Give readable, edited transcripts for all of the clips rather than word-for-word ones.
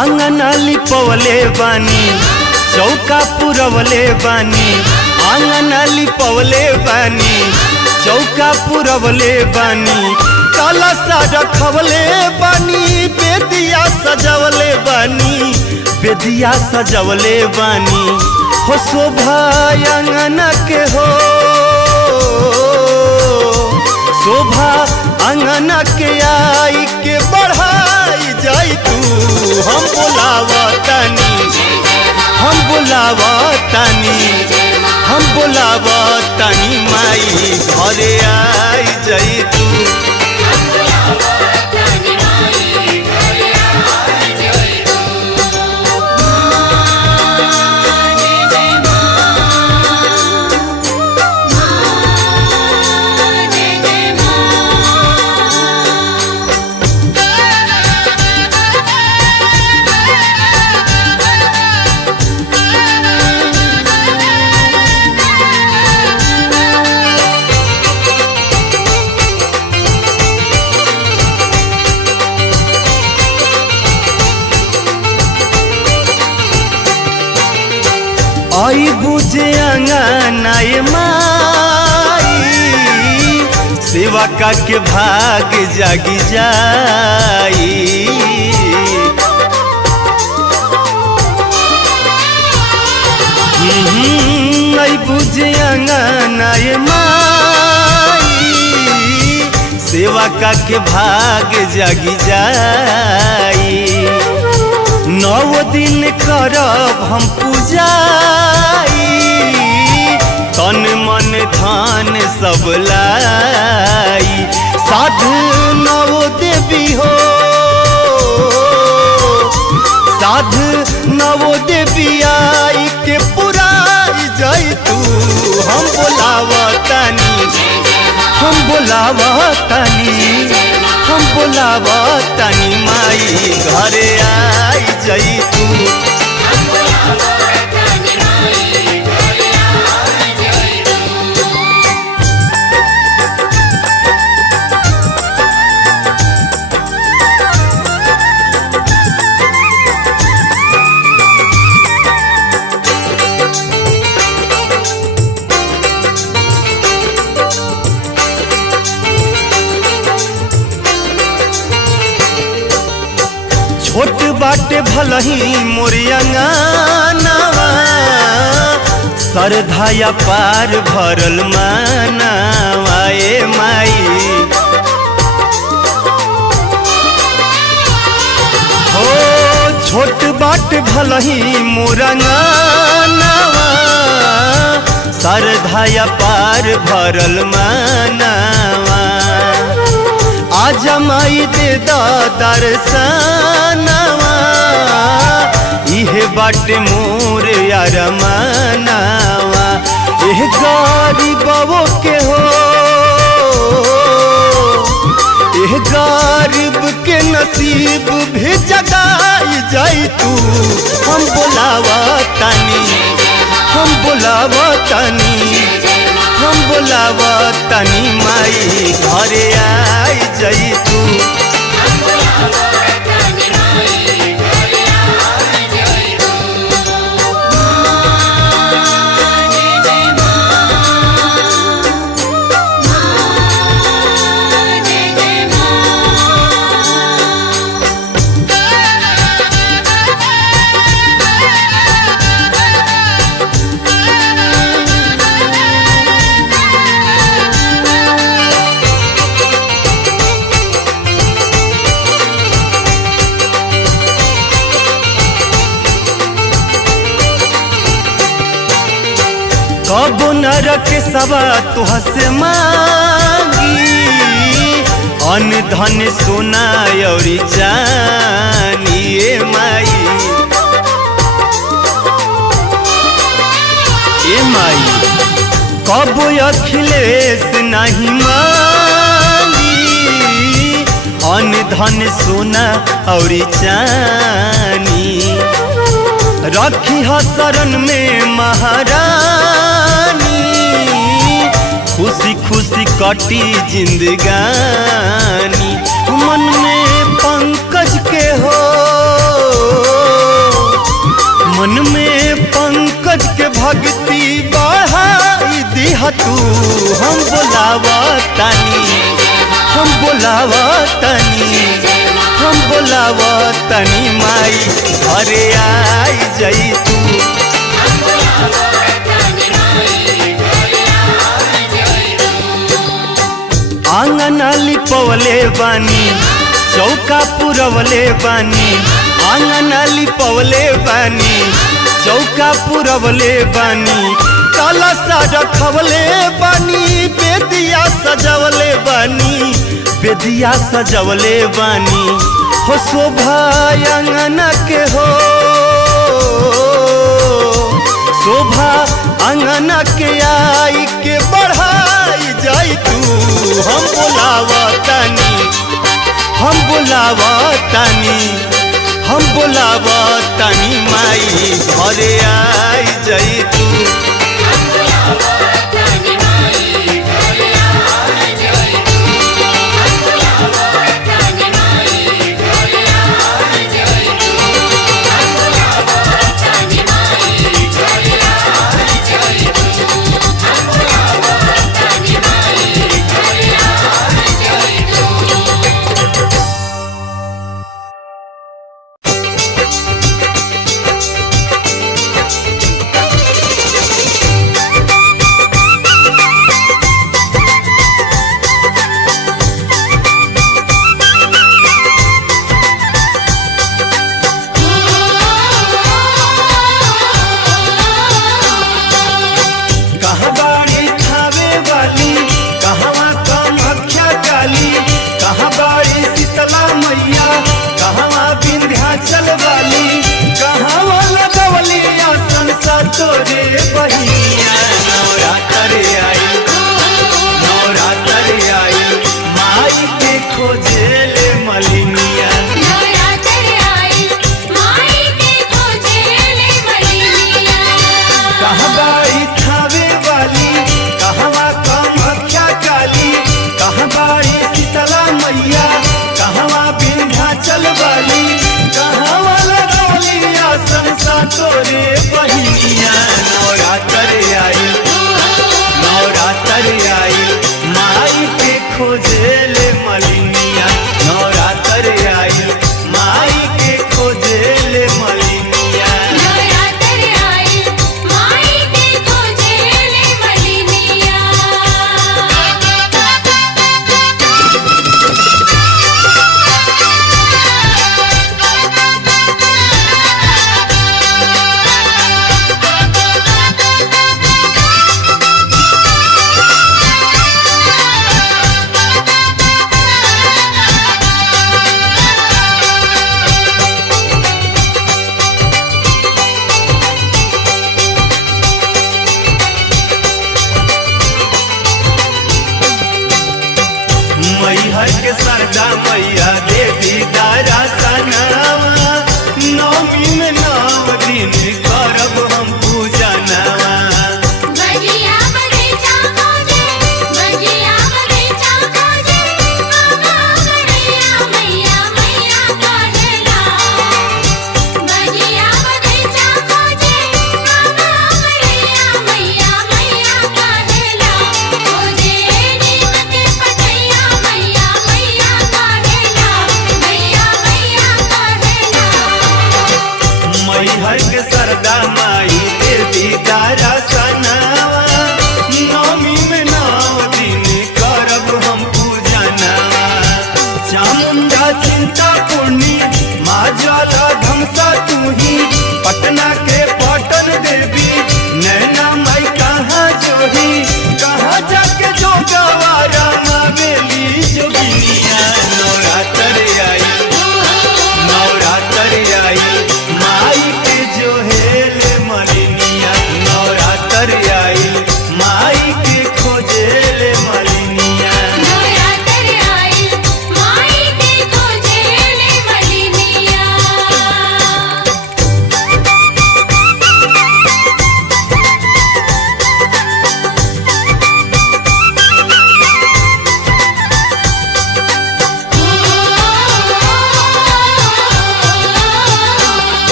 आंगना लिपवले बानी चौका पुरवले बानी आंगना लिपवले बानी चौका पुरवले बानी कलशा रखवले बानी बेदिया सजवले बानी बेदिया सजवले बानी हो शोभा आंगना के हो शोभा आंगना के आई के बढ़ाई जाई तू हम बोलावतानी हम बोलावतानी हम बोलावतानी माई घरे आई जाई तू आई बुझे अंगनाए माई सेवा का के भाग जागी जाई आई बुझे अंगनाए माई सेवा का के भाग जागी जाई 9 दिन करब हम पूजाई तन मन धन सब लाई साधु 9 देवी हो साधु 9 देवी आई के पुराई जाई तू हम बोलावतानी हम बोलावतानी हम बोलावतानी माई घरे आई जाई तू छोट बाटे भलही मोरियंगानावा सरधाया पार भरल मानावा ए माई हो छोट बाटे भलही मोरंगानावा सरधाया पार भरल मानावा आजा माई दे दर्शनवा इहे बाटे मोर यार मनावा एह गरीबों के हो एह गरीब के नसीब भी जगाई जाई तू हम बोलावतानी हम बोलावतानी हम बोलावतानी माई घरे आई जाई तू कबो नरक सवा तुह से मांगी अन्न धन सोना और चानी ए माई कबो अखिलेश नहीं मांगी अन्न धन सोना और चानी रखी ह शरण में महारानी खुशी खुशी कटी जिंदगानी मन में पंकज के हो भक्ति बढ़ाई दिह तू। हम बोलावतानी, हम बोलावतानी, हम बोलावतानी माई घरे आई जाई तू। आंगन लिपवले बानी, चौका पुरवले बानी, आंगन लिपवले बानी, चौका पुरवले बानी, कलशा रखवले बानी, बेदिया सजवले बानी, बेदिया सजवले बानी। हो शोभा आंगन के हो, शोभा आंगन के आई के बढ़ाई जाई तू। हम बोलावतानी, हम बोलावतानी, हम बोलावतानी माई घरे आई जाई तू।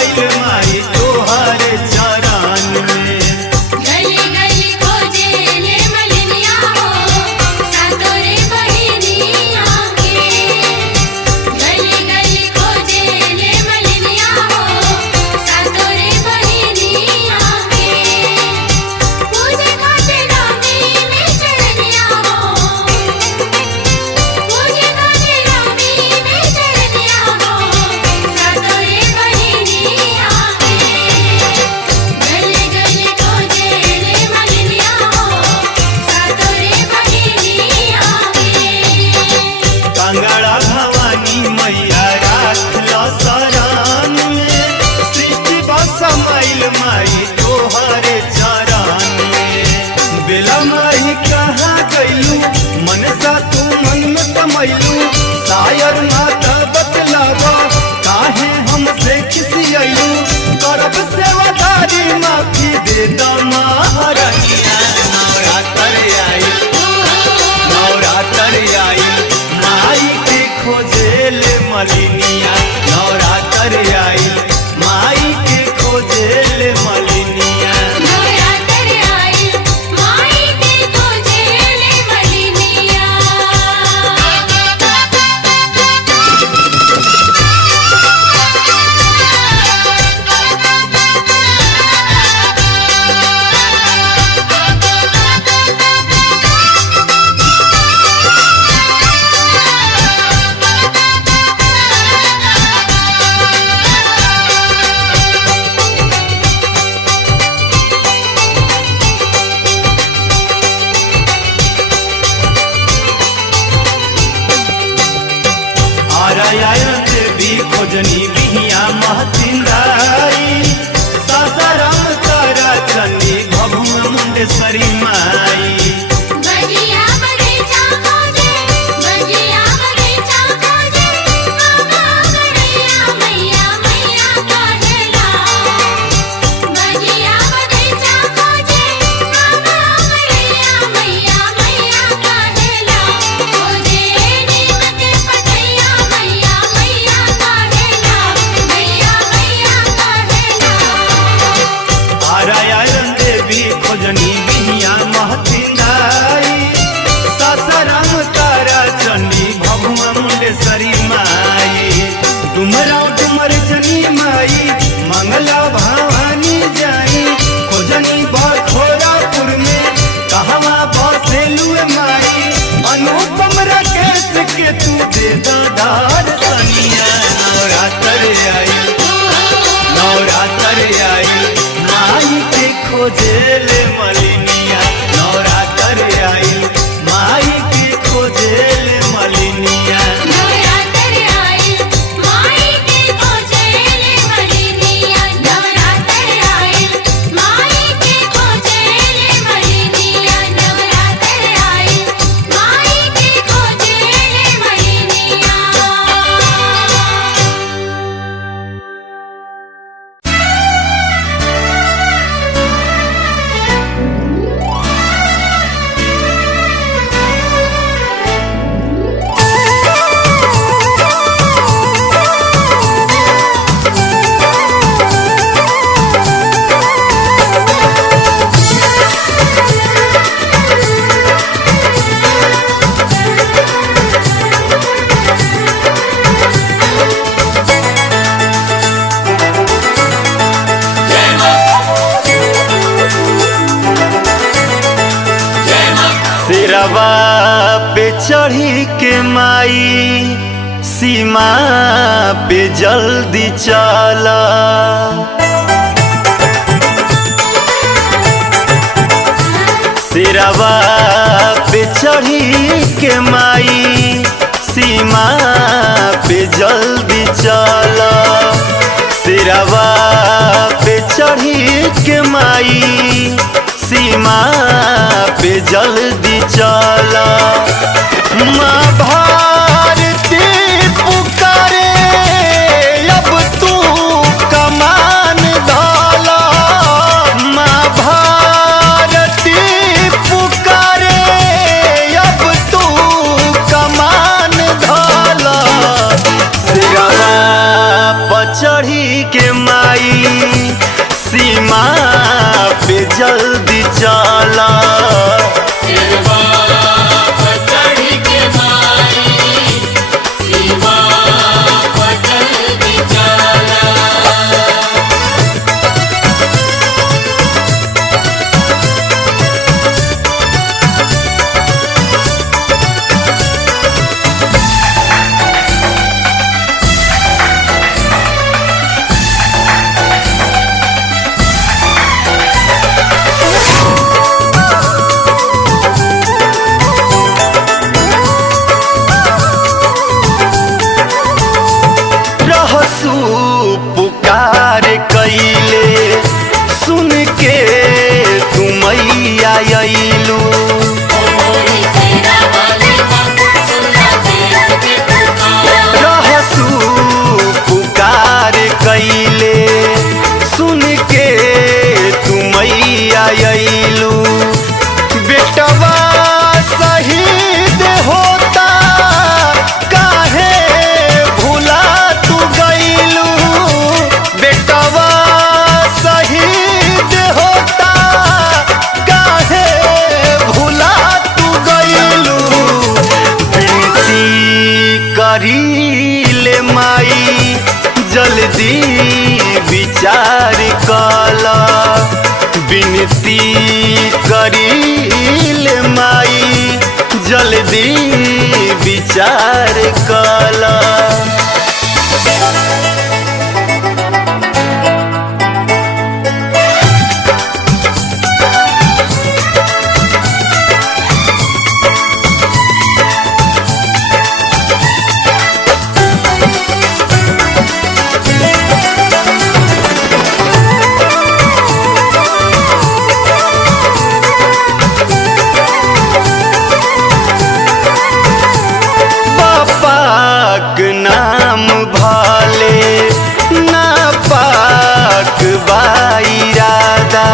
समाइल माई तोहर चरण में। गली गली खोजे ले मलिनिया हो सातोरे बहिनिया के। गली गली खोजे ले मलिनिया हो सातोरे बहिनिया के। पूजे खातिर रामी में चरनिया हो। पूजे खातिर रामी में चरनिया हो सातोरे बहिनिया के। गली गली खोजे ले मलिनिया हो सातोरे बहिनिया के। कांगड़ा भवानी मैया राखला शरण में। सृष्टि समाइल माई तोहर चरण में। बेला माई कहाँ गइलू मनसा तू मन में समैलू। शायर माता बतलावा काहे हमसे खिसियलू। करब सेवादारी माफी दे द महारानिया। नवरात्र आई नवरात्र आई माई के खोजेल मलिनिया। नवरात्र आई माई के खोजेल मलिनिया। नवरात्र आई माई के खोजे ले मलिनिया। आरायण देवी खोजनी बिहिया महतिंदाई। सासाराम तारा चंडी भभुआ मुंडेश्वरी माई। बगिया बगीचा खोजे बगिया बगीचा खोजे बाबा गड़ैया मैया मैया कहेला। बगिया बगीचा खोजे बाबा गड़ैया मैया मैया कहेला। खोजे नीम के पतैया मैया मैया कहेला। मैया मैया कहेला। आरायण देवी खोजनी बिहिया महतिंदाई। सासाराम तारा चंडी भभुआ मुंडेश्वरी माई। डुमराव डुमर जनी माई मंगला भवानी जाई। खोजनी बखोरापुर में कहवा बसेलू माई। अनुपम राकेश के तू दे दादार सनिया। नवरात्र आई नवरात्र आई माई के खोजेल मलिनिया। नवरात्र आई माई के खोजेल मलिनिया। नवरात्र आई माई के खोजे ले मलिनिया। नवरात्र आई माई के खोजे ले मलिनिया। नवरात्र आई माई के खोजे ले मलिनिया। सिरवा पे चढ़ी के माई सीमा पे जल्दी चला। सिरवा पे चढ़ी के माई सीमा पे जल्दी चला। सिरवा पे चढ़ी के माई सीमा पे जल्दी चला। माँ भारती पुकारे अब तू कमान धाला। माँ भारती पुकारे अब तू कमान धाला। सिरवा पर चढ़ी के के माई सीमा पे जल्दी चला। सिरवा पर चढ़ के माई सीमा पर जल्दी चला। रहसू पुकार कैले सुन के तू मैया अइलू। रहसू पुकार कैले सुन के तू मैया अइलू। बेटवा शहीद होता काहे भुला तू गइलू। बेटवा शहीद होता काहे भुला तू गइलू। विनती करीले माई जल्दी विचार कला। विनती करीले माई जल्दी विचार कला। पाक नाम भाले ना पाक बाइरादा।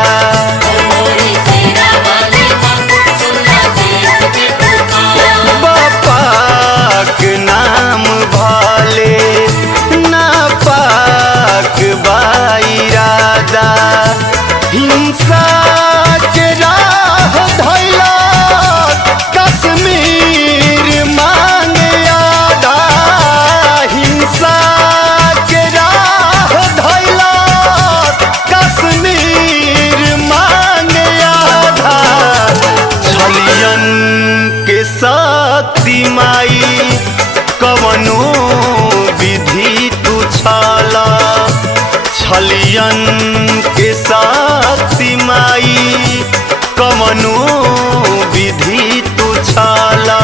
पाक नाम भाले ना पाक बाइरादा। हिंसा के राह धैला कश्मीर मांगे आधा। हिंसा के राह धैला कश्मीर मांगे आधा। छलियन के शक्ति माई कवनो विधि तू छला। छलियन के शक्ति माई कवनो विधि तू छला।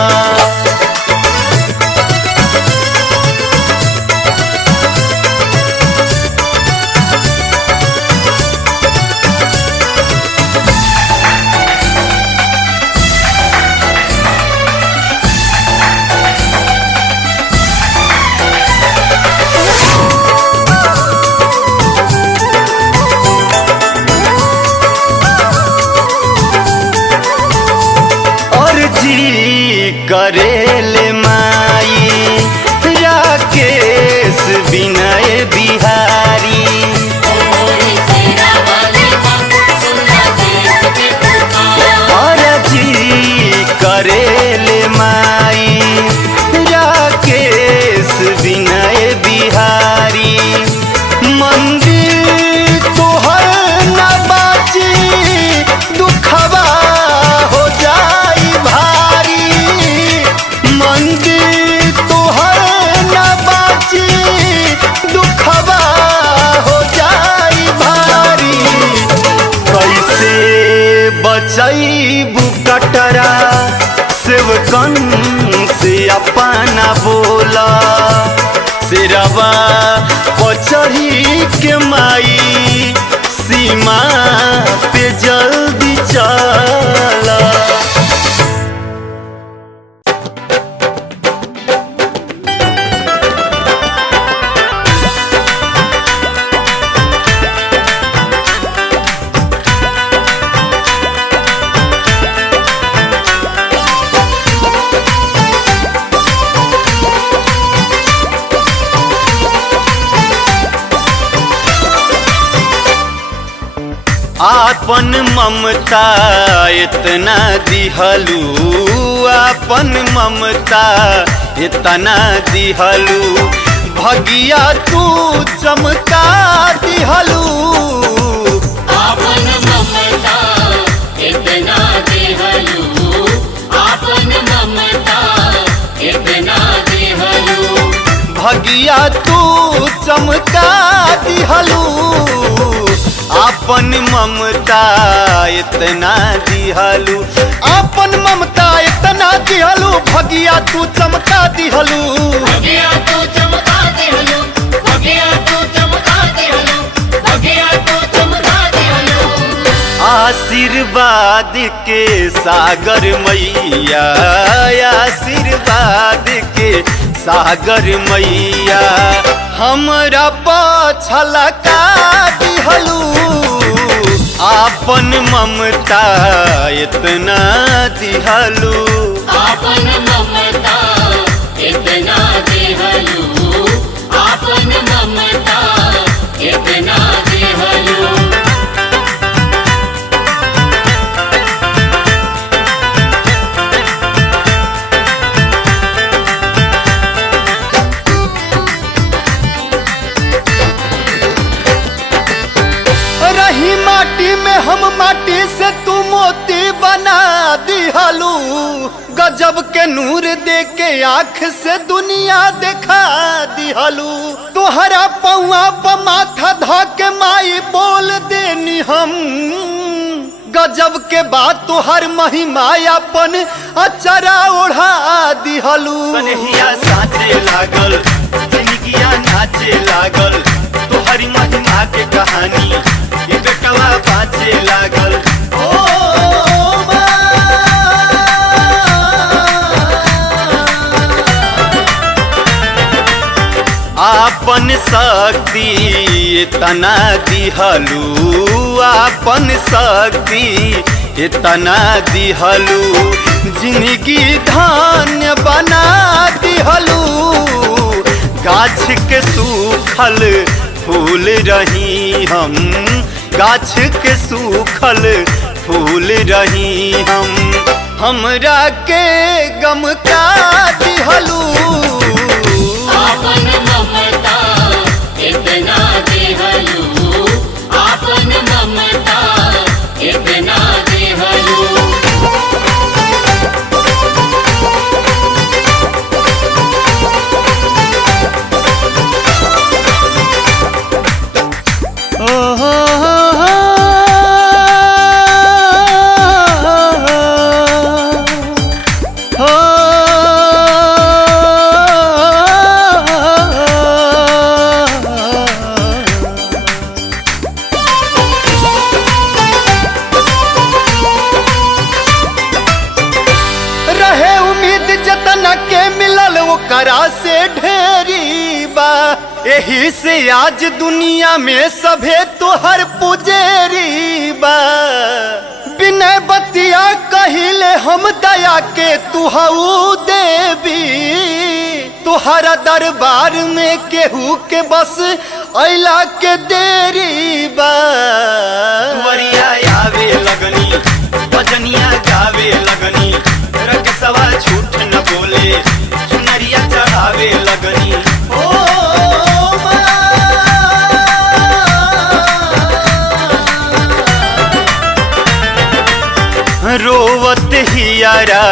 अर्जी करेले माई राकेश विनय बिहारी। अर्जी करेले माई राकेश विनय बिहारी। मंदिर तोहर न बाची दुखवा हो जाई भारी। मंदिर तोहर न बाची दुखवा हो जाई भारी। कैसे बचैबू कटरा सेवकन से अपना बोला। सिरवा पचढ़ी के माई सीमा पे जल्दी चला। आपन ममता इतना दिहलू, आपन ममता इतना दिहलू, भगिया तू चमका दिहलू। आपन ममता इतना दिहलू, आपन ममता इतना दिहलू, भगिया तू चमका दिहलू। आपन ममता इतना दिहलू, आपन ममता इतना दिहलू, भगिया तू चमका दिहलू। भगिया तू चमका दिहलू, भगिया तू चमका दिहलू, भगिया तू चमका दिहलू। आशीर्वाद के सागर मैया, आशीर्वाद के सागर मैया, हमरा पछलका दिहलू। आपन ममता इतना दिहलू, आपन ममता इतना दिहलू, आपन ममता इतना दिहलू। रही माटी में हम माटी से तू मोती बना दिहलू। गजब के नूर दे के आँख से दुनिया देखा दिहलू। तोहरा पौआ प माथा ध के माई बोल देनी हम। गजब के बात तोहर महिमा अपन अचरा ओढ़ा दिहलू। सनहिया साचे लागल, जिंदगिया नाचे लागल, तोहरी महिमा के कहानी ये बेटवा बाँचे लागल। आपन शक्ति इतना दिहलू, आपन शक्ति इतना दिहलू, जिंदगी धान्य बना दिहलू। गाछ के सूखल फूल रही हम, गाछ के सूखल फूल रही हम, हमरा के गम का दिहलू। आपन ममता इतना दिहलू, आपन ममता इतना दिहलू। करा से ढेरी बा, यही से आज दुनिया में सभे तोहर पुजेरी बा। बिना बतिया कहिले हम दया के तुहू देवी। तुहरा दरबार में केहू के बस अइला के देरी बा। तुवरिया आवे लगनी, भजनिया गावे लगनी, रकसवा झूठ न बोले, चुनरिया चढ़ावे लगनी। रोवत हियारा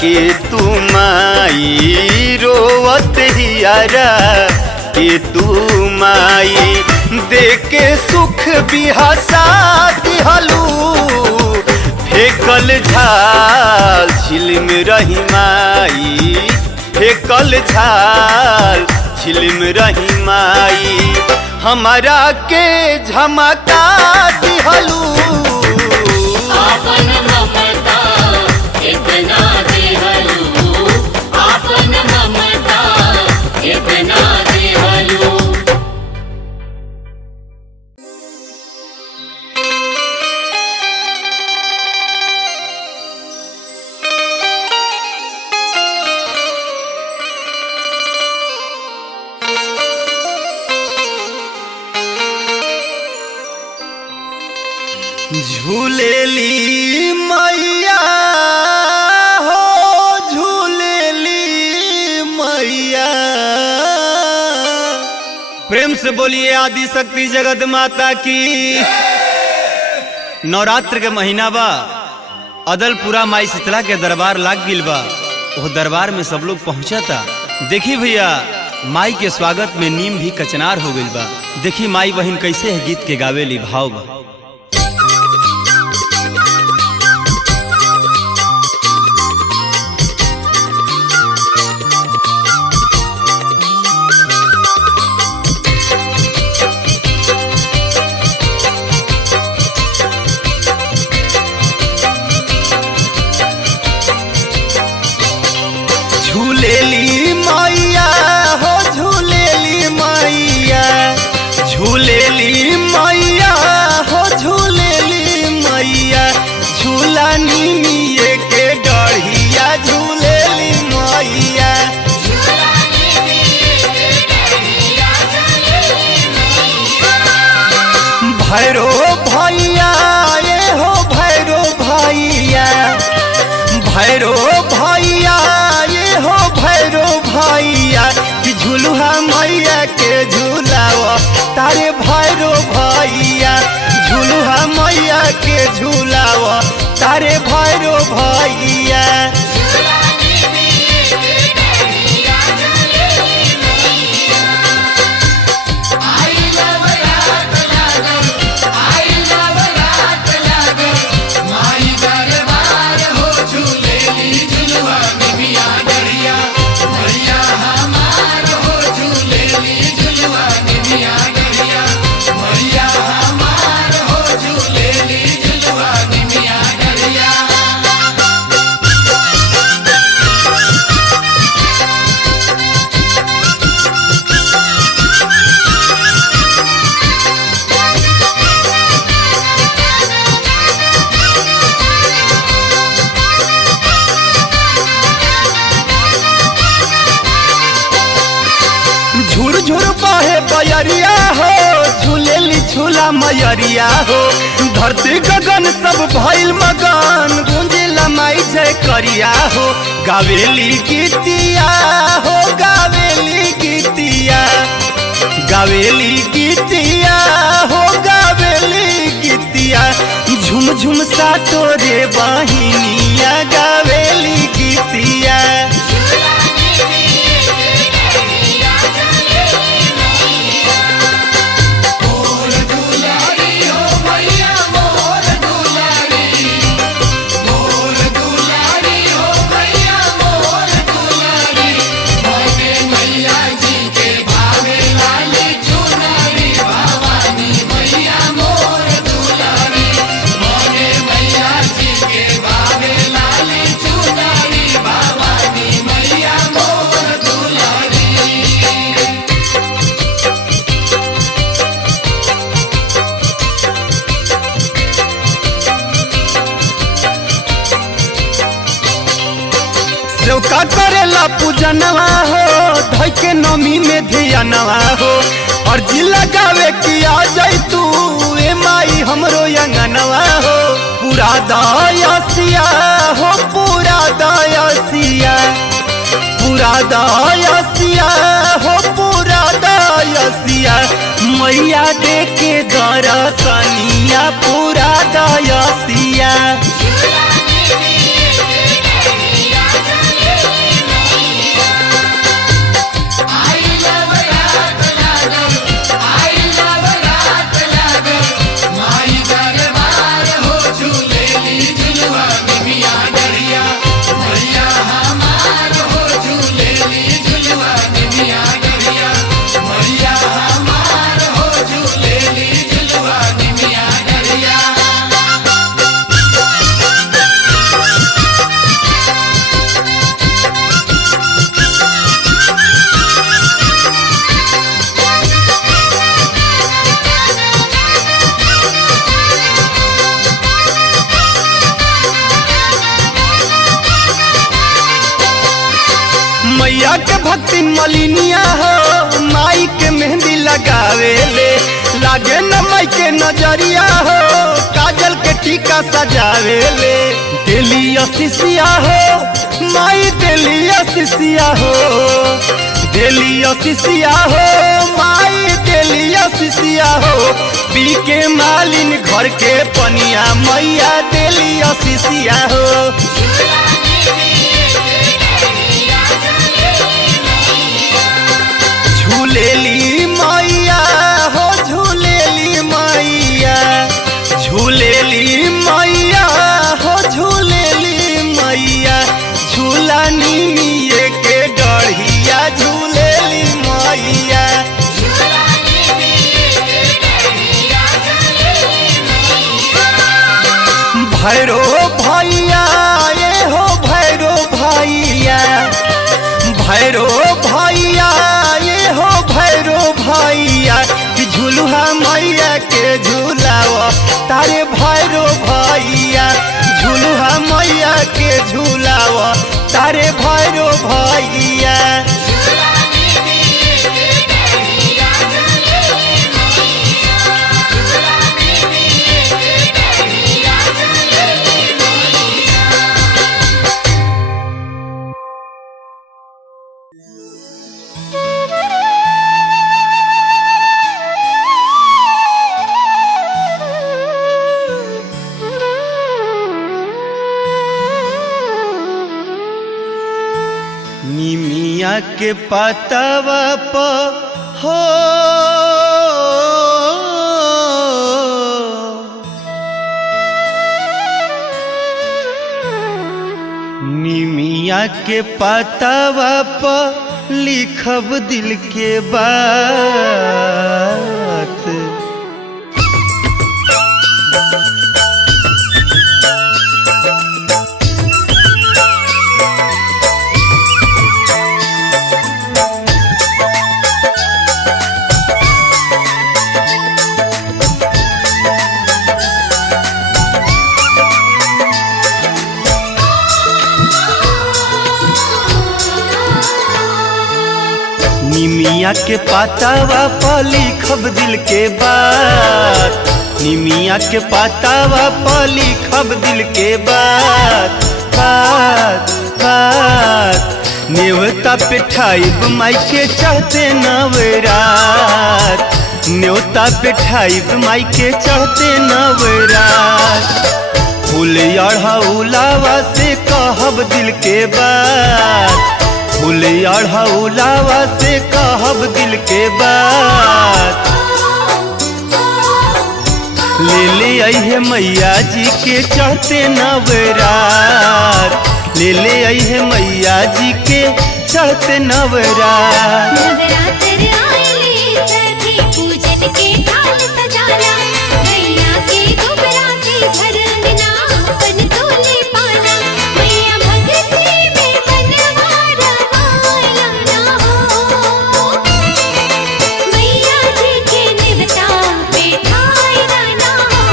के तू माई, रोवत हियारा के तू माई, देके सुख बिहसा दिहलू। फेकल झाल झिलम रही माई, फेकल झाल झिलम रही माई, हमारा के झमका दिहलू। आपन ममता इतना दिहलू, आपन ममता इतना दिहलू। झूलेली मैया हो झूलेली मैया। प्रेम से बोलिए आदि शक्ति जगत माता की। नवरात्र के महीना बा, अदलपुरा माई शीतला के दरबार लाग गिल बा। वो दरबार में सब लोग पहुंचा था। देखी भैया माई के स्वागत में नीम भी कचनार हो गई बा। देखी माई बहन कैसे है गीत के गावेली भाव बा। झूलेली मैया हो झूलेली मैया, झूलेली मैया हो झूलेली मैया। झूला नीमिये के डढ़िया झूलेली मैया। भैरो भैया ये हो भैरो भैया, भैरो भैया ये हो भैरो भैया। कि झूलुहा मैया के झूलावा तारे भैरो भैया। झूलुहा मैया के झूलावा तारे भैरो भैया। झुर झुर बहे बयरिया हो झूलेली झूला मैरिया हो। धरती गगन सब भइल मगन गूंजेला माई जय करिया हो। गावेली गीतिया हो गावेली गीतिया, गावेली गीतिया हो गावेली गीतिया। झुम झुम सा तोरे बहिनिया गावेली गीतिया। सेवका करेला पूजनवा हो धई के नमी में धियानवा हो। और जी लगावे कि आ जाई तू ए माई हमरो अंगनवा हो। पूरा दयासिया हो पूरा दयासिया, पूरा दयासिया हो पूरा दयासिया। मैया दे के दरसनिया पूरा दयासिया। मैया के भक्ति मलिनिया हो माई के मेहंदी लगावे ले। लागे न माई के नजरिया हो, काजल के टीका सजावे ले। दिली असिसिया हो माई, दिली असिसिया हो, दिली असिसिया हो माई, दिली असिसिया हो। पी के मालिन घर के पनिया, मैया दिली असिसिया हो। झूलेली मैया हो, झूलेली मैया, झूलेली मैया हो, झूलेली मैया। झूला निमिये के डढ़िया, झूलेली मैया। भैरो भैया ये हो, भैरो भैया, भैरो भैया ये हो, भैरो भैया। कि झूलुहा मैया के झूलावा तारे भैरो भैया, झूलुहा मैया के झूलावा तारे भैरो भैया। निमिया के पतवा प हो निमिया के पतवा प लिखब दिल के बात। निमिया के पातावा पर लिखब दिल के बात, निमिया के पातावा पर लिखब दिल के बात। बात बात नेवता पे ठाइब माई के चढ़ते नवरात, न्योता पे ठाइब माई के चढ़ते नवरात। फूल अढ़ौलावा से कहब दिल के बात, फूल अढ़ौलावा से कहब दिल के बात। ले ले अइहे मैया जी के चढ़ते नवरात, ले ले अइहे मैया जी के चढ़ते नवरात। नवरात्र आइले सखी पूजन के थाल सजाना, मैया के दुबरा से घर अंगना अपन तोले पाना। मैया भगती में मनवा रमाया ना हो, मैया जी के निवता पे ठाई ना हो,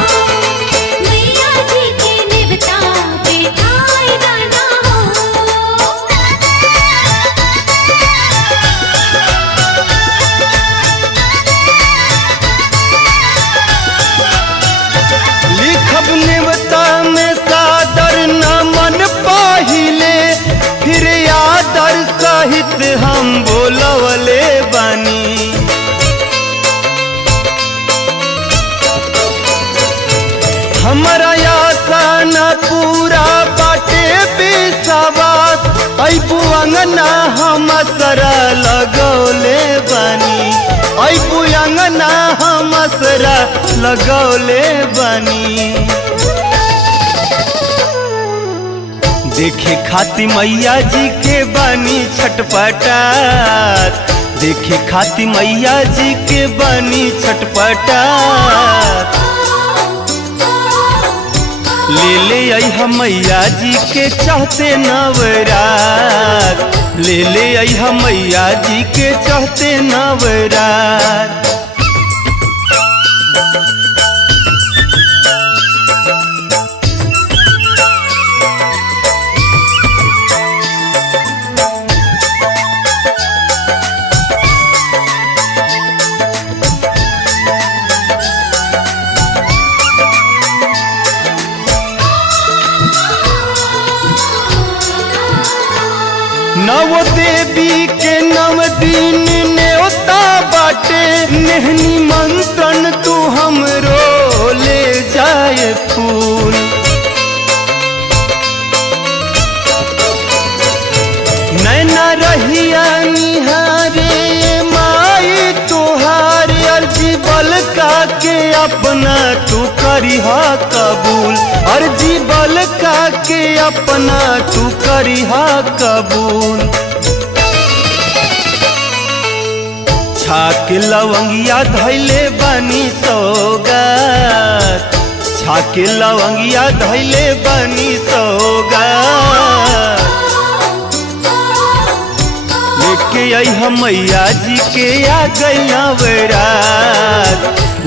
मैया जी के निवता पे ठाई ना हो। लिखब नेवता में सादर न मन पाहिले, फिर आदर सहित हम बोलवले बानी। हमारा आशा न पूरा बाटे विश्वास, अइबू अंगना हम असरा लगौले बानी, अइबू अंगना हम असरा लगौले बानी। देखे खाती मैया जी के बानी छटपटात, देखे खाती मैया जी के बानी छटपटात। ले ले अइहा मैया जी के चढ़ते नवरात, ले ले अइहा मैया जी के चढ़ते नवरात। वो देवी के नव दिन न्योता बाटे नेहनी मंत्रन तू हमरो ले जाए फूल। नैना रहिया निहारे माई तुहार अर्जी बलका के अपना तू करिहा कबूल, अर्जी बलका के अपना तू करिहा कबूल। छाक लवंगिया धैले बानी सौगात, छाक लवंगिया धैले बानी सौगात। लेके आई हम मैया जी के आ गई नवरात,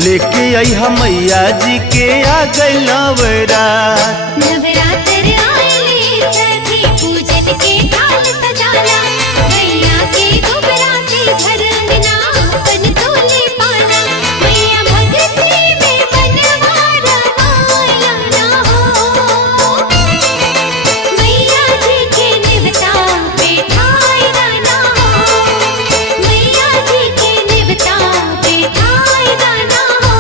लेके आई हम मैया जी के आ गई नवरात। नवरात्र आइले सखी पूजन के थाल सजाला, मैया के दुबरा से घर अंगना अपन तोले पाना। मैया भगती में बनवा रवाया ना हो, मैया जी के निवता बैठाई ना हो, मैया जी के निवता बैठाई ना हो।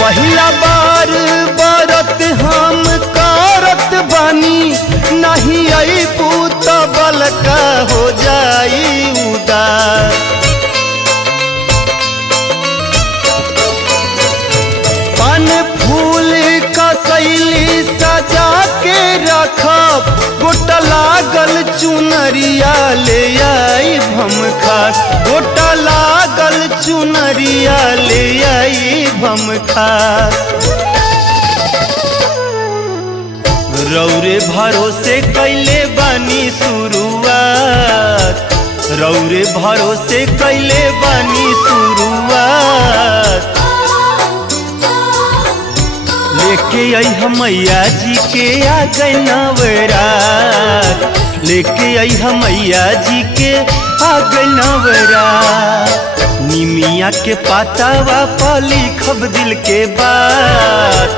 पहिला बार बरत हम करत बानी, नहीं आई पूत बलका हो जाई उदास। पान फूल का शैली सजा के रखब, गोटा लागल चुनरिया ले आई हम खास, गोटा लागल चुनरिया ले आई हम खास। रौरे भरोसे कैले बानी शुरुआत, रौरे भरोसे कैले बानी शुरुआत। लेके आई हम मैया जी के आ गई नवरात, लेके आई हम मैया जी के आ गई नवरात। निमिया के पातावा पर लिखब दिल के बात,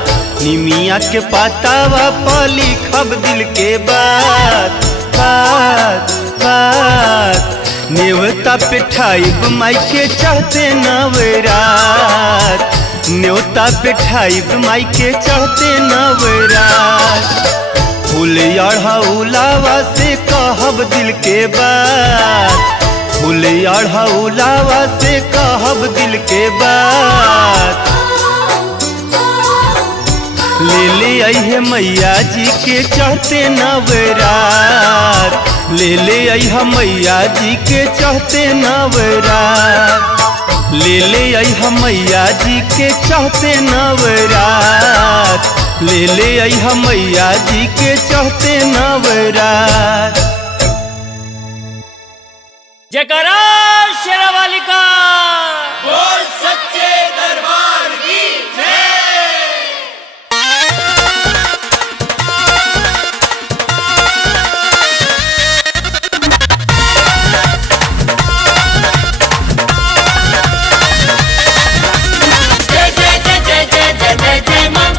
निमिया के पातावा पर लिखब दिल के बात, बात बात। नेवता पे ठाइब माई के चढ़ते नवरात, न्योता पे ठाइब माई के चढ़ते नवरात। फूल अढ़ौलावा से कहब दिल के बात, फूल अढ़ौलावा से कहब दिल के बात। ले ले आई है मैया जी के चढ़ते नवरात, ले ले आई है मैया जी के चढ़ते नवरात, ले ले आई हम मैया जी के चढ़ते नवरात, ले ले आई हम मैया जी के चढ़ते नवरात। जयकारा शेरावाली का बोल सच्चे दरबार की जय। जय जय जय जय जय जय जय जय मां,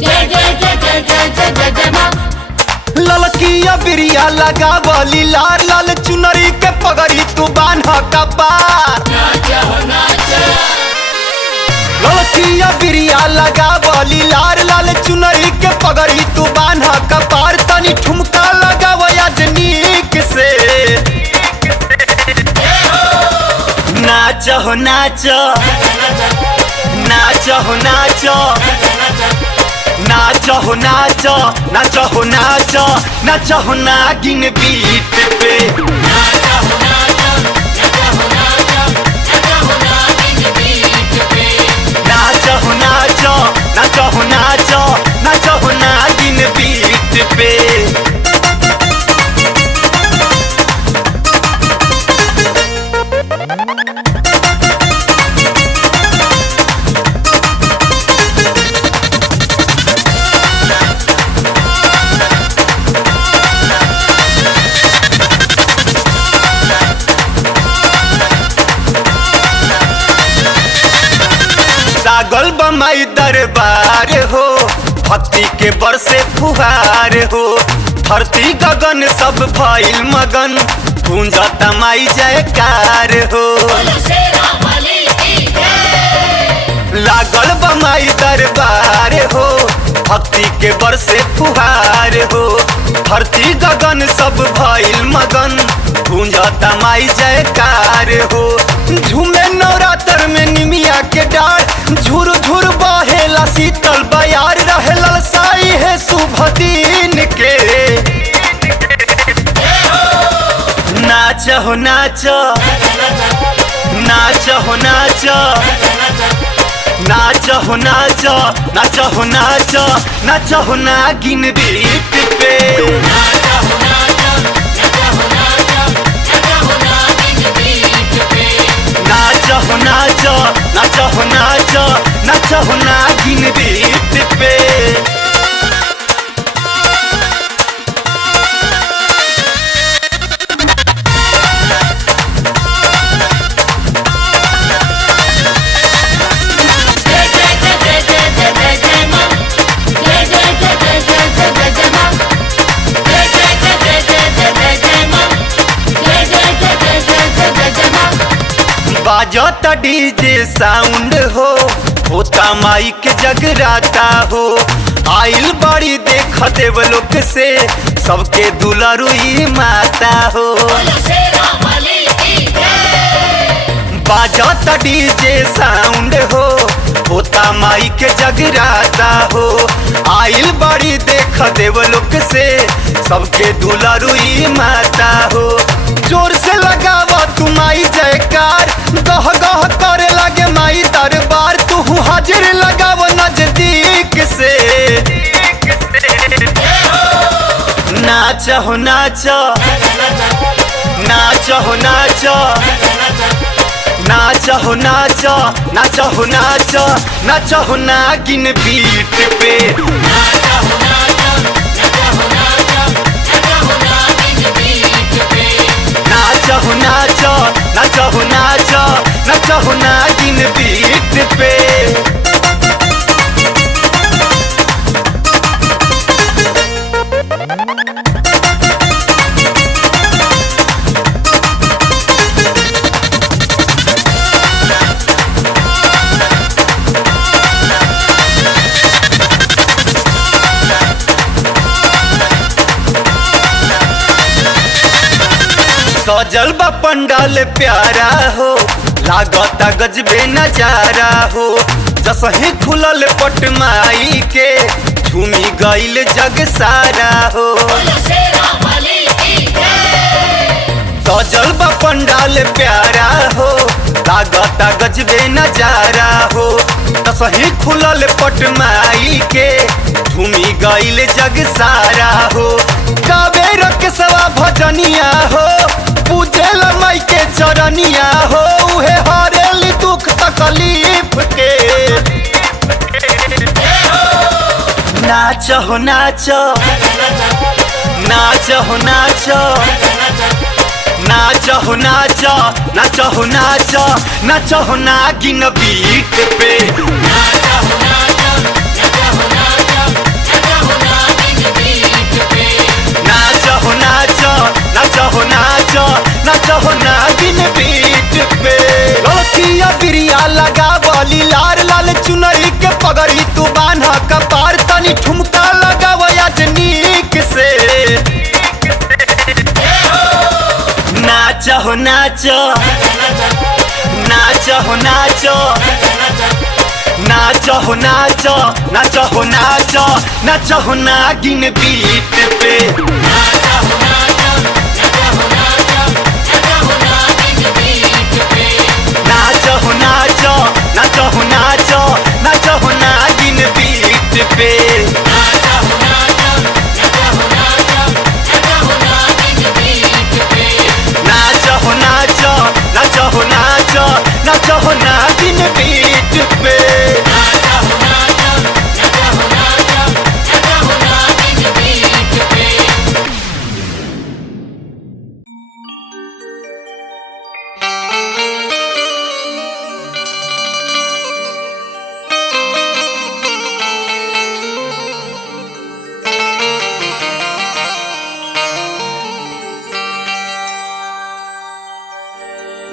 जय जय जय जय जय जय जय जय मां। ललकिया बिरिया लगा बोली लाल लाल चुनरी के पगड़ी तू बान्हा कपार, नाचा हो नाचा, ललकिया बिरिया लगा बोली लाल लाल चुनरी के पगड़ी तू बान्हा कपार। तनी ठुमका लगा वजनीक से नाच हो नाच, नाच हो नाच, नाच हो नाच, नाच हो नाच, नाच हो नागिन बीट पे, नाचा हो नाचा, नाचा हो नाचा, नाचा हो नागिन बीट पे। नाच हो नाच, नाच हो नाच, नाच हो नागिन बीट पे। बमाई दरबार हो, भक्ति के बरसे फुहार हो। धरती गगन सब भइल मगन, गूंजता माई जयकार हो। लागल बमाई दरबार हो, भक्ति के बरसे फुहार हो। धरती गगन सब भइल मगन, गूंजता माई जयकार हो। झूमे नवरात्र में निमिया के डार, झुर झुर बहेला शीतल बयार। रहे ललसाई है शुभ दिन के, नाच हो नाच, नाच हो नाच, नाच हो नाच, नाच हो नाच, नाच हो नागिन बीट पे। नाच हो नाच, नाच हो नाच, नाच हो नागिन बीट पे। बाजता डीजे साउंड हो, होता माइक जगराता हो। आइल बड़ी देख देवलोक से, सबके दुलारुई माता हो। बाजता डीजे साउंड हो, होता माइक जगराता हो। आइल बड़ी देख देवलोक से, सबके दुलारुई माता हो। जोर से लगावा तू माई जयकार, गह गह करे लगे माई दरबार। तू हाजिर लगाव नजदीक से, नाच हो नाच, नाच हो नाच, नाच हो नाच, नाच हो नाच, नाच हो नागिन बीट पे। नाच हो नाच, नाच हो नाच, नाच हो नागिन बीट पे। सजल बा पंडाल प्यारा हो, लागता गजबे नजारा हो। जसही खुलल पट माई के, झूमी गईल जग सारा हो। सजल बा पंडाल प्यारा हो, लागता गजबे नजारा हो। जसही खुलल पट माई के, झूमी गईल जग सारा हो। गावे रकेशवा भजनिया हो, पूजेल माई के चरनिया हो। उहे हरेल दुख तकलीफ के, नाच हो नाच, नाच हो नाच, नाच हो नाच, नाच हो नाच, नाच हो नागिन बीट पे। नाच हो नाच, नाच हो नाच, नाच हो नागिन बीट पे। लड़किया बिरिया लगा बोली लाल लाल चुनरी के पगड़ी तू बान्हा कपार। तनी ठुमका लगा याजनीक से, नाच हो नाच, नाच हो नाच, नाच हो नाच, नाच हो नाच, नाच हो नागिन बीट पे। नाच हो नाच, नाच हो नाच, नाच हो नागिन बीट पे। नाच हो नाच, नाच हो नाच, नाच हो नागिन बीट पे।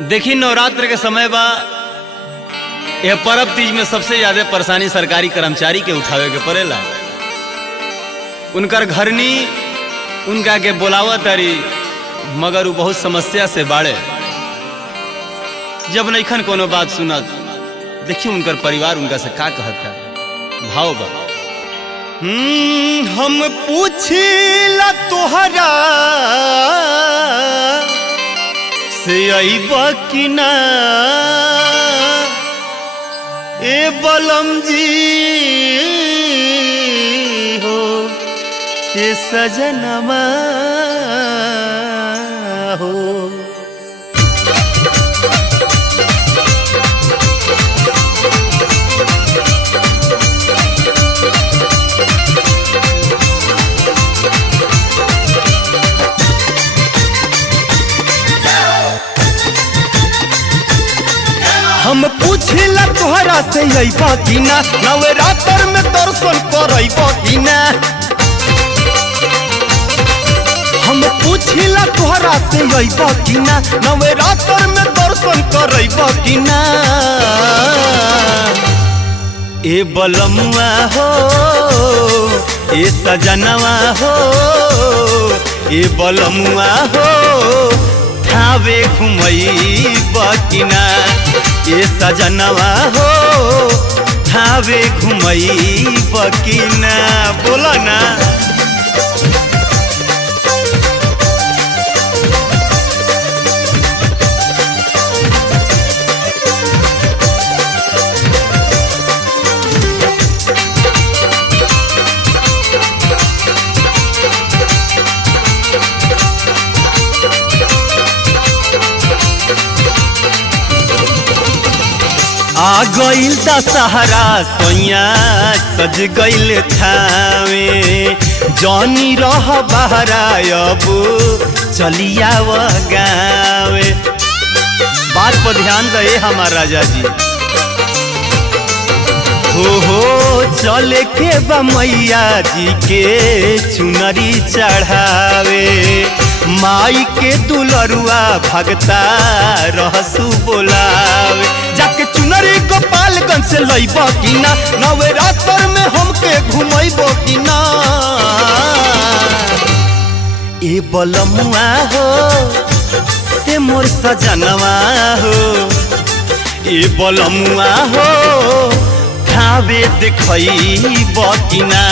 देखी नवरात्र के समय बा यह परब तीज में सबसे ज्यादा परेशानी सरकारी कर्मचारी के उठावे के पड़ेला। उनकर घरनी उनका के बोलावा तारी मगर वो बहुत समस्या से बाड़े। जब नईखन कोनो बात सुनत देखिए उनकर परिवार उनका से का कहता भाव बा। हम पूछिला तोहरा से अइबा कि ना ए बलम जी हो ए सजनमा हो। हम पूछिला तोहरा से अइबा कि ना नवरात्र में दर्शन करइबा कि ना। हम पूछिला तोहरा से अइबा कि ना नवरात्र में दर्शन करइबा कि ना। ए बलमुआ हो ए सजनवा हो ए बलमुआ हो थावे घुमइबा कि ना। ए सजनवा हो थावे घुमइबा कि ना बोला ना। आ गइल दशहरा सोया सज गइल थावे जौनी रह बहरा अब चलिया व गावे। बात पर ध्यान दे हमार राजा जी हो चले के बा मैया जी के चुनरी चढ़ावे। माई के दुलरुआ भगता रहसु बोलावे। जाके चुनरी गोपालगंज से लइबा कि ना नवरात्र में हमके घुमइबो कि ना। ए बलमुआ हो ए मोर सजनवा हो ए बलमुआ हो थावे देखइबा कि ना।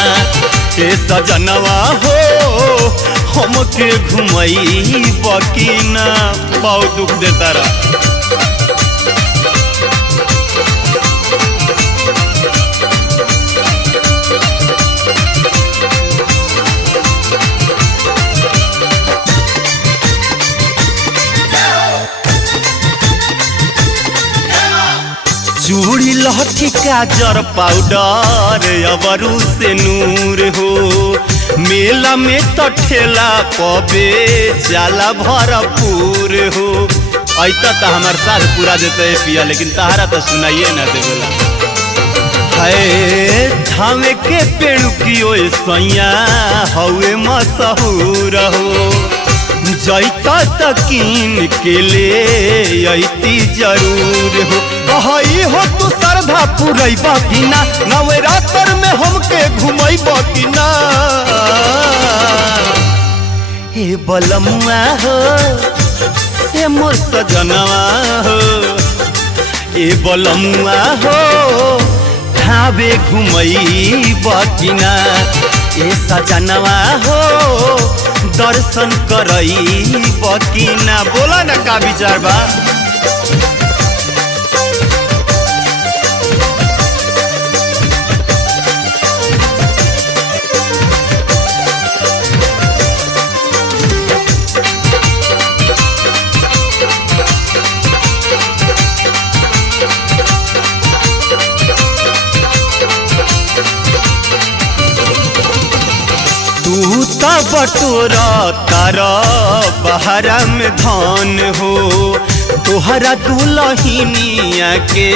ए सजनवा हो हमके घुमइबा कि ना। बहुत दुख देता रहा। चूड़ी लहठी काजर पाउडर अबरू से नूर हो। मेला में तो ठेला पबे जाला भरपूर हो। ऐता तो हमार साथ पूरा देते है पिया लेकिन तहारा तो सुनाइए ना देवेला। है थामे के पेड़ की ओए सैया हवे मशहूर हो। जैता तकीन के ले अइती जरूर हो। कही हो तू श्रद्धा पुरइबा कि ना नवरात्र में हमके घुमइबा कि ना। हे बलमुआ हो ए मोर सजनवा हो ए बलमुआ हो थावे घुमइबा कि ना। ए सजनवा हो दर्शन करइबा कि ना बोला ना का विचार बा। तू तो बटोरा तारा बहरा में धान हो। तोहरा दुलहिनिया के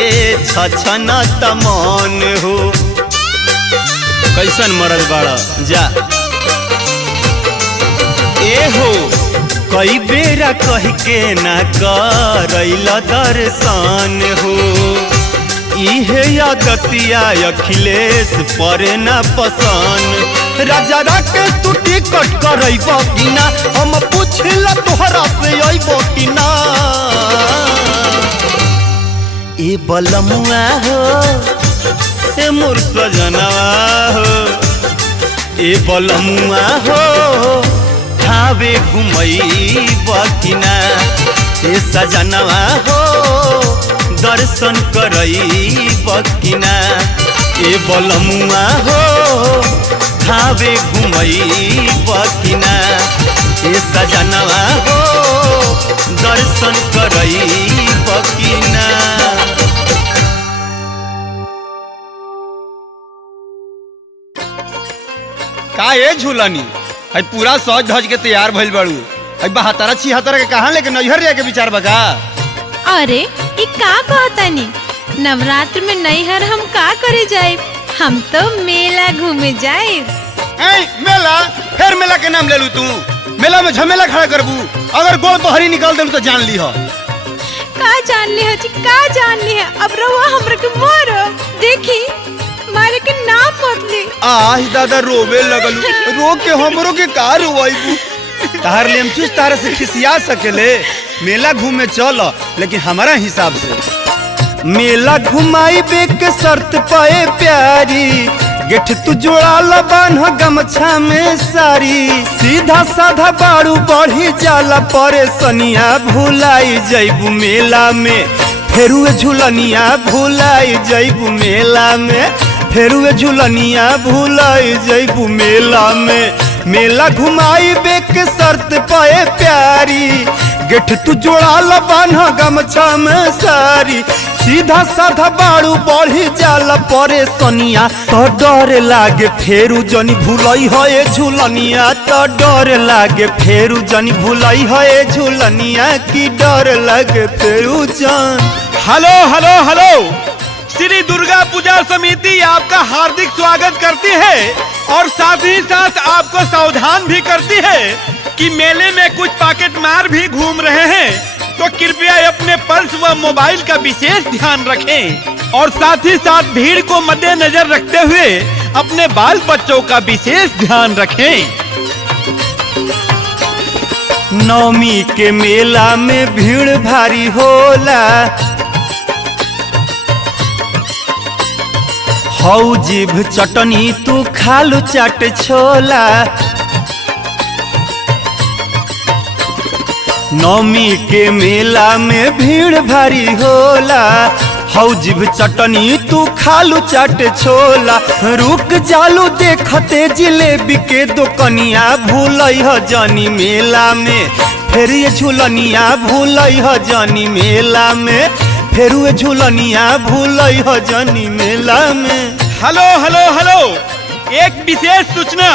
छछन तमान हो। कैसन मरल बाड़ा जा ए हो कई बेरा कह के ना करैल दर्शन हो, इहे आदतिया अखिलेश पर ना पसंद। राजा राकेश तू टिकट करैब कि ना, हम पूछला तोहरा से अइब कि ना। ए बलमुआ हो, ए मोर सजनवा हो, ए बलमुआ हो, थावे घुमैब कि ना। ए सजनवा हो, दर्शन करैब कि ना। ए बलमुआ हो, थावे घुमैब कि ना। ए सजनवा हो, दर्शन करैब कि ना। का ये झूलनी है पूरा सज धज के तैयार भइल बाड़ू, है 72 76 के कहां लेके नैहर जाके विचार बका। अरे ई का कहतानी, नवरात्र में नैहर हम का करे जाए, हम तो मेला घूमे जाए। मेला फिर मेला के नाम ले लू तू, मेला में झमेला खड़ा करबू, अगर गोल बहरी निकाल देलू तो जान ली हो। का जान ली जी, का जान ली है। अब रहुआ हमरा के मारो, देखी मारे के नाम मत ली। आह दादा रोवे लगलू, रो के हमरो के का रोवाईबू। तार ले हम चुस तार से खिसिया सकेले, मेला घूमे चल लेकिन हमारा हिसाब से। मेला घुमाइबे के शर्त पे प्यारी, गेठ तू जोड़ाल बान्ह गमछा में सारी। सीधा साधा बाड़ू बढ़ी जाला परेशनिया, भुलाई जइबू मेला में फेरुए झुलनिया, भुलाई जइबू मेला में फेरुए झुलनिया, भुलाई जइबू मेला में। मेला घुमाइबे के शर्त पे प्यारी, गेठ तू जोड़ाल बान्ह गमछा में सारी। सीधा साधा बाड़ू बढ़ी जाला परेशनिया, तो डर लागे फेरू जनी भूलई है झूलनिया। तो डर लागे फेरू जनी भूलई है झूलनिया, की डर लागे फेरू जन। Hello hello hello, Shri Durga Puja समिति आपका हार्दिक स्वागत करती है और साथ ही साथ आपको सावधान भी करती है कि मेले में कुछ पॉकेट मार भी घूम रहे हैं, तो कृपया अपने पर्स व मोबाइल का विशेष ध्यान रखें और साथ ही साथ भीड़ को मद्देनजर रखते हुए अपने बाल बच्चों का विशेष ध्यान रखें। नवमी के मेला में भीड़ भारी होला, हौ जीभ चटनी तू खालू चाट छोला। नवमी के मेला में भीड़ भारी होला, हौ जीभ चटनी तू खालू चाट छोला। रुक जालू देखते जिलेबी के दुकनिया, भूलई ह जानी मेला में फिर ये झूलनिया, भूलई ह जानी मेला में फेरुए झूलनिया, भूलई ह जानी मेला में। हेलो हेलो हेलो, एक विशेष सूचना,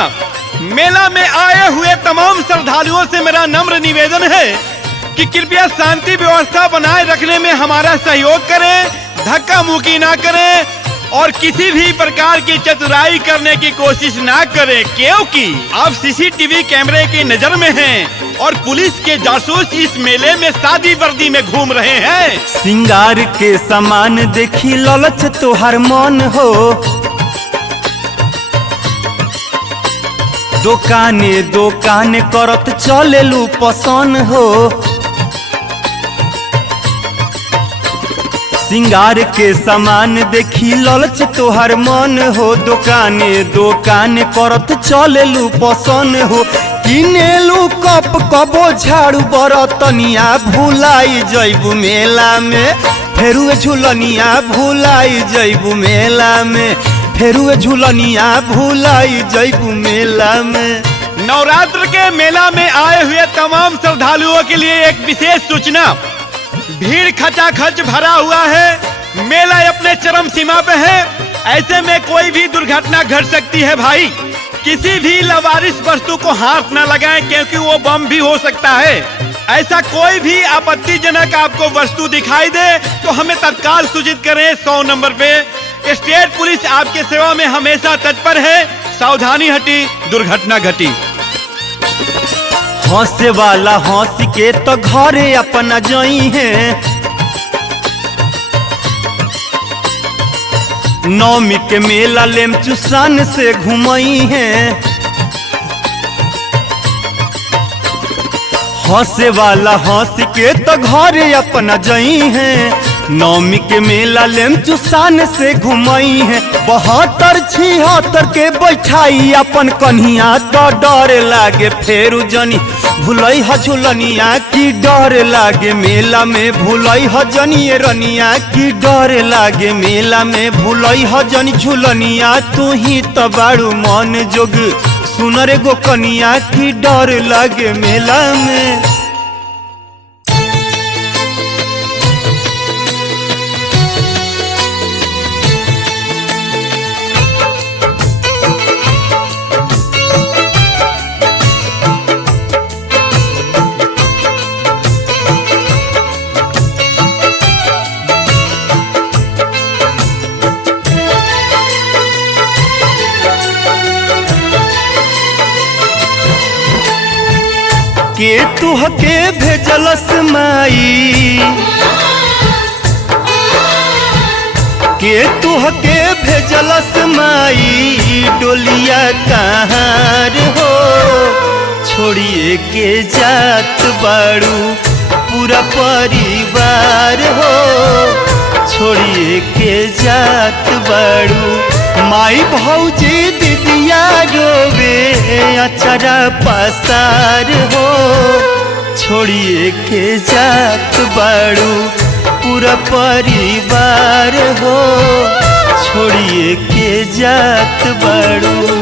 मेला में आए हुए तमाम श्रद्धालुओं से मेरा नम्र निवेदन है कि कृपया शांति व्यवस्था बनाए रखने में हमारा सहयोग करें, धक्का मुक्की ना करें और किसी भी प्रकार की चतुराई करने की कोशिश ना करें, क्योंकि आप सीसीटीवी कैमरे की नजर में हैं और पुलिस के जासूस इस मेले में सादी वर्दी में घूम रहे हैं। सिंगार के सामान देखी ललच तोहर मन हो, दुकाने दुकाने करत चलेलू पसंद हो। सिंगार के सामान देखी ललच तोहर मन हो, दुकाने दुकाने करत चलेलू पसंद हो। किनेलू कप कबो झाड़ू बरतनिया, भुलाई जइबू मेला में फेरुए झुलनिया, भुलाई जइबू मेला में फेरुए झुलनिया, भुलाई जइबू मेला में। नवरात्र के मेला में आए हुए तमाम श्रद्धालुओं के लिए एक विशेष सूचना, भीड़ खचाखच भरा हुआ है, मेला अपने चरम सीमा पे है, ऐसे में कोई भी दुर्घटना घट सकती है भाई। किसी भी लावारिस वस्तु को हाथ न लगाएं क्योंकि वो बम भी हो सकता है। ऐसा कोई भी आपत्तिजनक आपको वस्तु दिखाई दे तो हमें तत्काल सूचित करें 100 नंबर पे। स्टेट पुलिस आपके सेवा में हमेशा तत्पर है। सावधानी हटी दुर्घटना घटी। हंसे वाला हंस के तो घरे अपना जई है। नौमी के मेला लेम चुसान से घुमई है। हंसे वाला हंस के तो घरे अपना जई है। नौमी के मेला लेम चुसान से घुमई है। 72 76 के बैठाई अपन कन्हिया तो डर लागे फेरू जनी भुलई ह झुलनिया की डर लागे मेला में भुलई ह जनी रनिया की डर लागे मेला में भुलई ह जनी झुलनिया तू ही तो बाड़ू मन जोग सुनर गो कनिया की डर लागे मेला में। के तुहके भेजलस माई के तुहके भेजलस माई डोलिया कहार हो छोड़िए के जात बाड़ू पूरा परिवार हो छोड़िए के जात बाड़ू माई भौजी दीदिया रोवे अचरा पसार हो छोड़िए के जात बाड़ू पूरा परिवार हो छोड़िए के जात बाड़ू।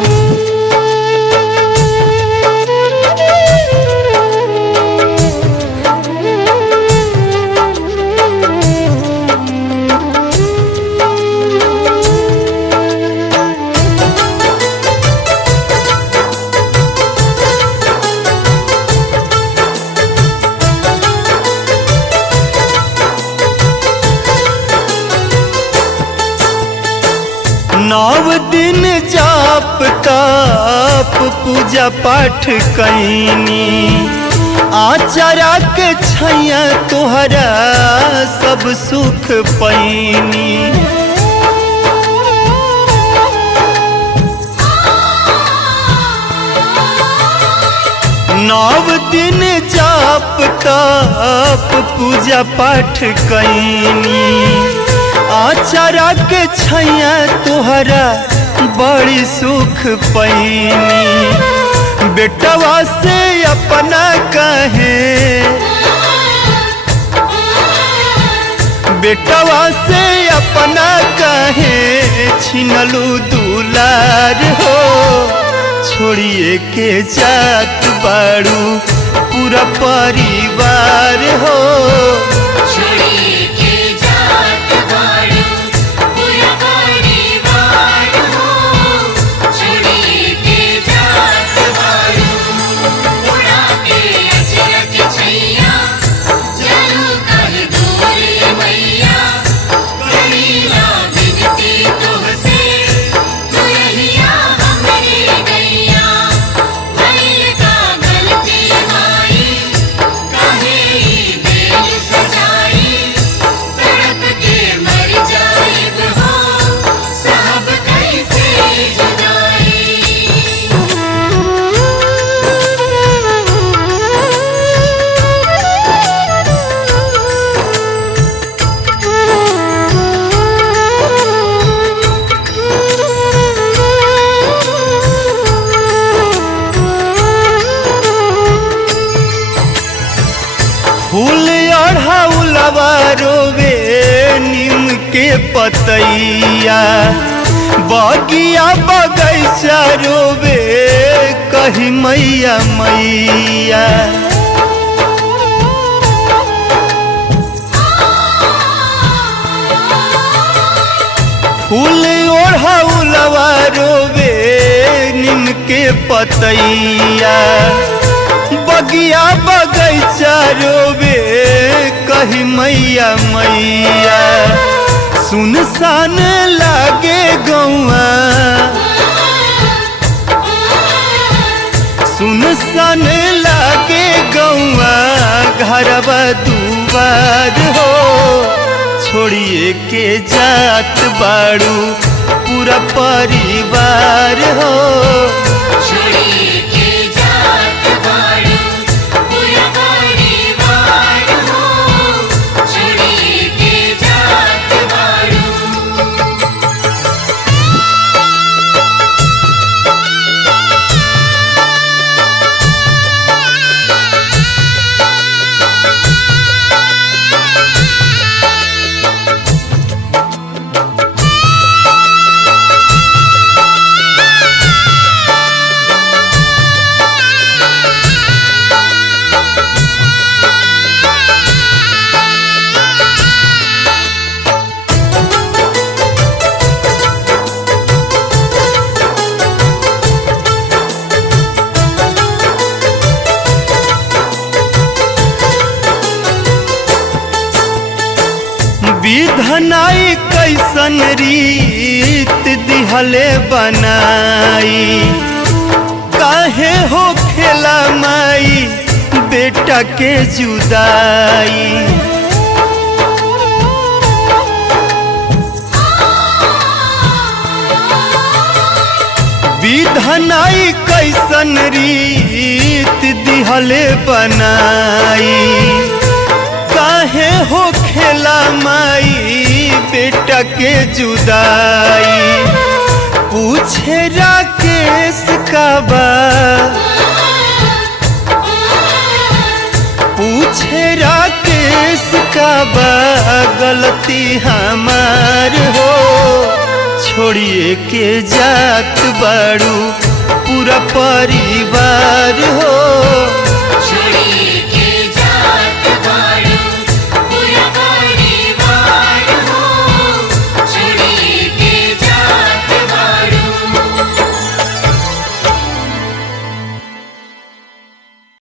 नौ दिन जाप ताप पूजा पाठ कैनी आचरा के छैया तोहरा सब सुख पैनी। नौ दिन जाप ताप पूजा पाठ कैनी आचरा के छैया तोहरा बड़ी सुख पैनी। बेटवा से अपना कहे बेटवा से अपना कहे छिनलू दुलार हो छोड़िए के जात बाड़ू पूरा परिवार हो छोड़िए के जात बाड़ू पूरा परिवार हो छोड़िए के जात बाड़ू उड़ा के अचरक छैया चलू कहीं दूर मैया करीला बिनती तुहसे तू रहिया हमरे गैया भइल का गलती माई काहे ई दिल सजाई तड़प के मर जाइब हो साहब कैसे फूल अढ़ौलवा रोवे नीम के पतैया बगिया बगैचा रोवे कही मैया मैया। फूल ओढ़ौलवा रोवे नीम के पतैया बगिया बगैचा रोवे कही मैया मैया। सुनसान लागे गौआ सुनसान लागे घरवा दुआर हो, छोड़िए के जात बाड़ू पूरा परिवार हो। छोड़िए के जात बाड़ू पूरा परिवार हो, छोड़िए के जात बाड़ू। विधनाई कैसन रीत दिहले बनाई, काहे हो खेला माई बेटा के जुदाई। विधनाई कैसन रीत दिहले बनाई, काहे हो खेला माई बेटा के जुदाई। पूछे राकेश का बा, पूछे राकेश का बा गलती हमार हो, छोड़िए के जात बाड़ू पूरा परिवार हो।